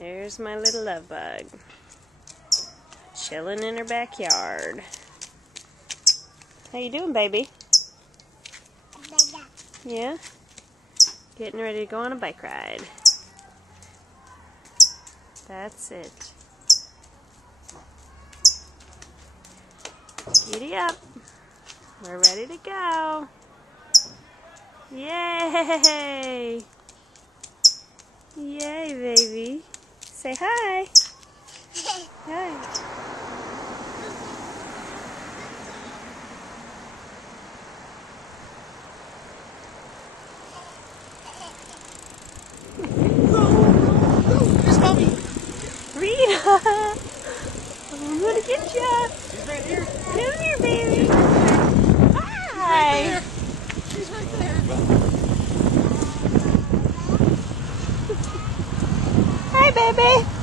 There's my little love bug. Chilling in her backyard. How you doing, baby? Yeah? Getting ready to go on a bike ride. That's it. Giddy up. We're ready to go. Yay! Yay, baby. Say hi. Hi. Here's Mommy. Rita! I'm gonna get ya. She's right here. Come here, baby. Hi. She's right there. Hi, baby.